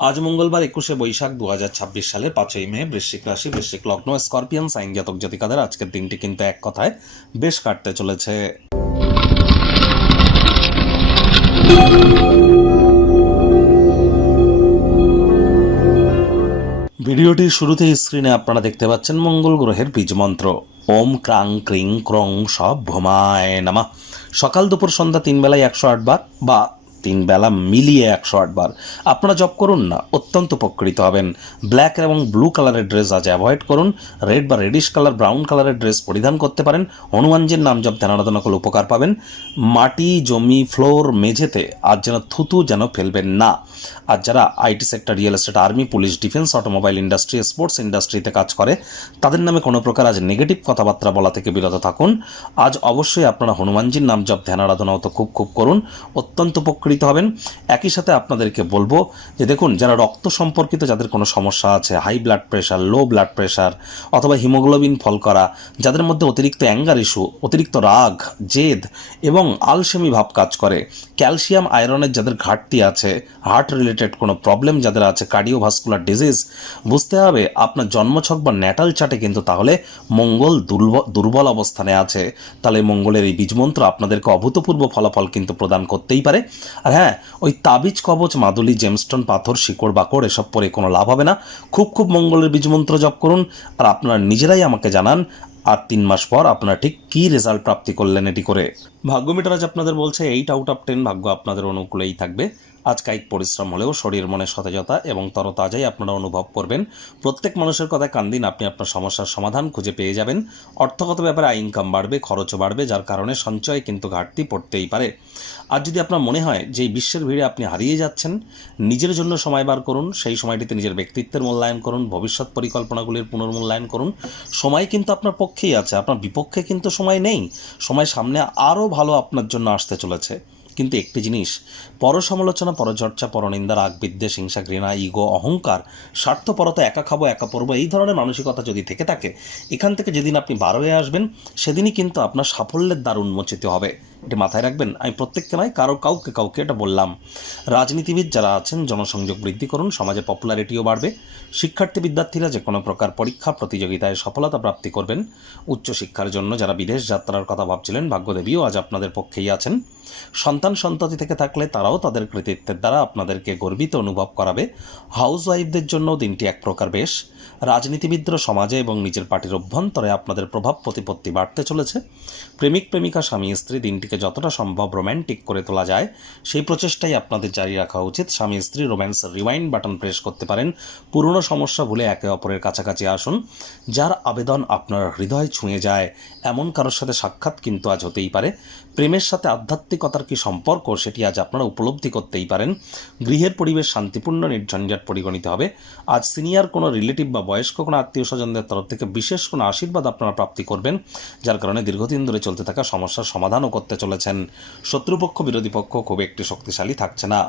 আজ মঙ্গলবার 21শে বৈশাখ 2026 সালের 5ই মে, বৃশ্চিক রাশি, বৃশ্চিক লগ্ন, স্করপিয়ান সাইন জাতক জাতিকাদের আজকের দিনটি কিন্তু এক কথায় বেশ কাটতে চলেছে। ভিডিওটির শুরুতেই স্ক্রিনে আপনারা দেখতে পাচ্ছেন মঙ্গল গ্রহের বীজ মন্ত্র ওম ক্রাং ক্রিং ক্রং সব ভোমায় নামা। সকাল দুপুর সন্ধ্যা 3 বেলায় 108 বার বা 3 বেলা মিলিয়ে 108 বার আপনারা জপ করুন না, অত্যন্ত উপকৃত হবেন। ব্ল্যাক এবং ব্লু কালারের ড্রেস আজ অ্যাভয়েড করুন। রেড বা রেডিশ কালার, ব্রাউন কালারের ড্রেস পরিধান করতে পারেন। হনুমানজির নাম জপ ধ্যান আরাধনা করলে উপকার পাবেন। মাটি, জমি, ফ্লোর, মেঝেতে আজ যেন থুতু যেন ফেলবেন না। আর যারা IT sector, real estate, army, police, defence, automobile industry, sports ইন্ডাস্ট্রিতে কাজ করে তাদের নামে কোনো প্রকার আজ নেগেটিভ কথাবার্তা বলা থেকে বিরত থাকুন। আজ অবশ্যই আপনারা হনুমানজির নাম জপ ধ্যান আরাধনাও তো খুব করুন, অত্যন্ত উপকৃত হবেন। একই সাথে আপনাদেরকে বলবো যে দেখুন, যারা রক্ত সম্পর্কিত যাদের কোনো সমস্যা আছে, high blood pressure, low blood pressure অথবা হিমোগ্লোবিন ফল করা, যাদের মধ্যে অতিরিক্ত অ্যাঙ্গার ইস্যু, অতিরিক্ত রাগ, জেদ এবং আলসেমি ভাব কাজ করে, ক্যালসিয়াম আয়রনের যাদের ঘাটতি আছে, হার্ট রিলেটেড কোনো প্রবলেম যাদের আছে, কার্ডিওভাস্কুলার ডিজিজ, বুঝতে হবে আপনার জন্মছক বা ন্যাটাল চার্টে কিন্তু তাহলে মঙ্গল দুর্বল অবস্থানে আছে। তাহলে মঙ্গলের এই বীজমন্ত্র আপনাদেরকে অভূতপূর্ব ফলাফল কিন্তু প্রদান করতেই পারে। আর হ্যাঁ, ওই তাবিজ, কবচ, মাদুলি, জেমস্টোন, পাথর, শিকড় বাকড় এসব পরে কোনো লাভ হবে না। খুব মঙ্গলের বীজমন্ত্র জপ করুন আর আপনারা নিজেরাই আমাকে জানান আর 3 মাস পর আপনারা ঠিক কী রেজাল্ট প্রাপ্তি করলেন এটি করে। ভাগ্য মিটার আজ আপনাদের বলছে 8/10 ভাগ্য আপনাদের অনুকূলেই থাকবে। আজ কায়িক পরিশ্রম হলেও শরীর মনে সতেজতা এবং তরতাজাই আপনারা অনুভব করবেন। প্রত্যেক মানুষের কথায় কান দিন, আপনি আপনার সমস্যার সমাধান খুঁজে পেয়ে যাবেন। অর্থগত ব্যাপারে ইনকাম বাড়বে, খরচও বাড়বে, যার কারণে সঞ্চয়ে কিন্তু ঘাটতি পড়তেই পারে। আর যদি আপনার মনে হয় যে এই বিশ্বের ভিড়ে আপনি হারিয়ে যাচ্ছেন, নিজের জন্য সময় বার করুন। সেই সময়টিতে নিজের ব্যক্তিত্বের মূল্যায়ন করুন, ভবিষ্যৎ পরিকল্পনাগুলির পুনর্মূল্যায়ন করুন। সময় কিন্তু আপনার পক্ষেই আছে, আপনার বিপক্ষে কিন্তু সময় নেই। সময় সামনে আরও ভালো আপনার জন্য আসতে চলেছে। কিন্তু একটি জিনিস, পরসমালোচনা, পরচর্চা, পরনিন্দা, রাগ, বিদ্বেষ, হিংসা, ঘৃণা, ইগো, অহংকার, স্বার্থপরতা, একা খাবো একা পড়বো, এই ধরনের মানসিকতা যদি থেকে থাকে, এখান থেকে যেদিন আপনি বার হয়ে আসবেন সেদিনই কিন্তু আপনার সাফল্যের দ্বার উন্মোচিত হবে। এটি মাথায় রাখবেন। আমি প্রত্যেককে নয়, কাউকে এটা বললাম। রাজনীতিবিদ যারা আছেন, জনসংযোগ বৃদ্ধি করুন, সমাজে পপুলারিটিও বাড়বে। শিক্ষার্থী বিদ্যার্থীরা যে কোনো প্রকার পরীক্ষা প্রতিযোগিতায় সফলতা প্রাপ্তি করবেন। উচ্চশিক্ষার জন্য যারা বিদেশ যাত্রার কথা ভাবছিলেন, ভাগ্যদেবীও আজ আপনাদের পক্ষেই আছেন। সন্ততি থেকে থাকলে তারাও তাদের কৃতিত্বের দ্বারা আপনাদেরকে গর্বিত অনুভব করাবে। হাউস ওয়াইফদের জন্য দিনটি এক প্রকার বেশ। রাজনীতিবিদরা সমাজে এবং নিজের পার্টির অভ্যন্তরে আপনাদের প্রভাব প্রতিপত্তি বাড়তে চলেছে। প্রেমিক প্রেমিকা, স্বামী স্ত্রী দিনটিকে যতটা সম্ভব রোম্যান্টিক করে তোলা যায় সেই প্রচেষ্টাই আপনাদের জারি রাখা উচিত। স্বামী স্ত্রী রোম্যান্সের রিওয়াইন্ড বাটন প্রেস করতে পারেন। পুরনো সমস্যা ভুলে একে অপরের কাছাকাছি আসুন। যার আবেদন আপনার হৃদয় ছুঁয়ে যায় এমন কারোর সাথে সাক্ষাৎ কিন্তু আজ হতেই পারে। প্রেমের সাথে আধ্যাত্মিকতার কি সম্পর্ক সেটি আজ আপনারা উপলব্ধি করতেই পারেন। গৃহের পরিবেশ শান্তিপূর্ণ, নির্ঝঞ্ঝাট পরিগণিত হবে। আজ সিনিয়র কোনো রিলেটিভ বা বয়স্ক কোনো আত্মীয় স্বজনদের তরফ থেকে বিশেষ কোনো আশীর্বাদ আপনারা প্রাপ্তি করবেন, যার কারণে দীর্ঘদিন ধরে চলতে থাকা সমস্যার সমাধানও করতে চলেছেন। শত্রুপক্ষ, বিরোধী পক্ষ খুব একটি শক্তিশালী থাকছে না।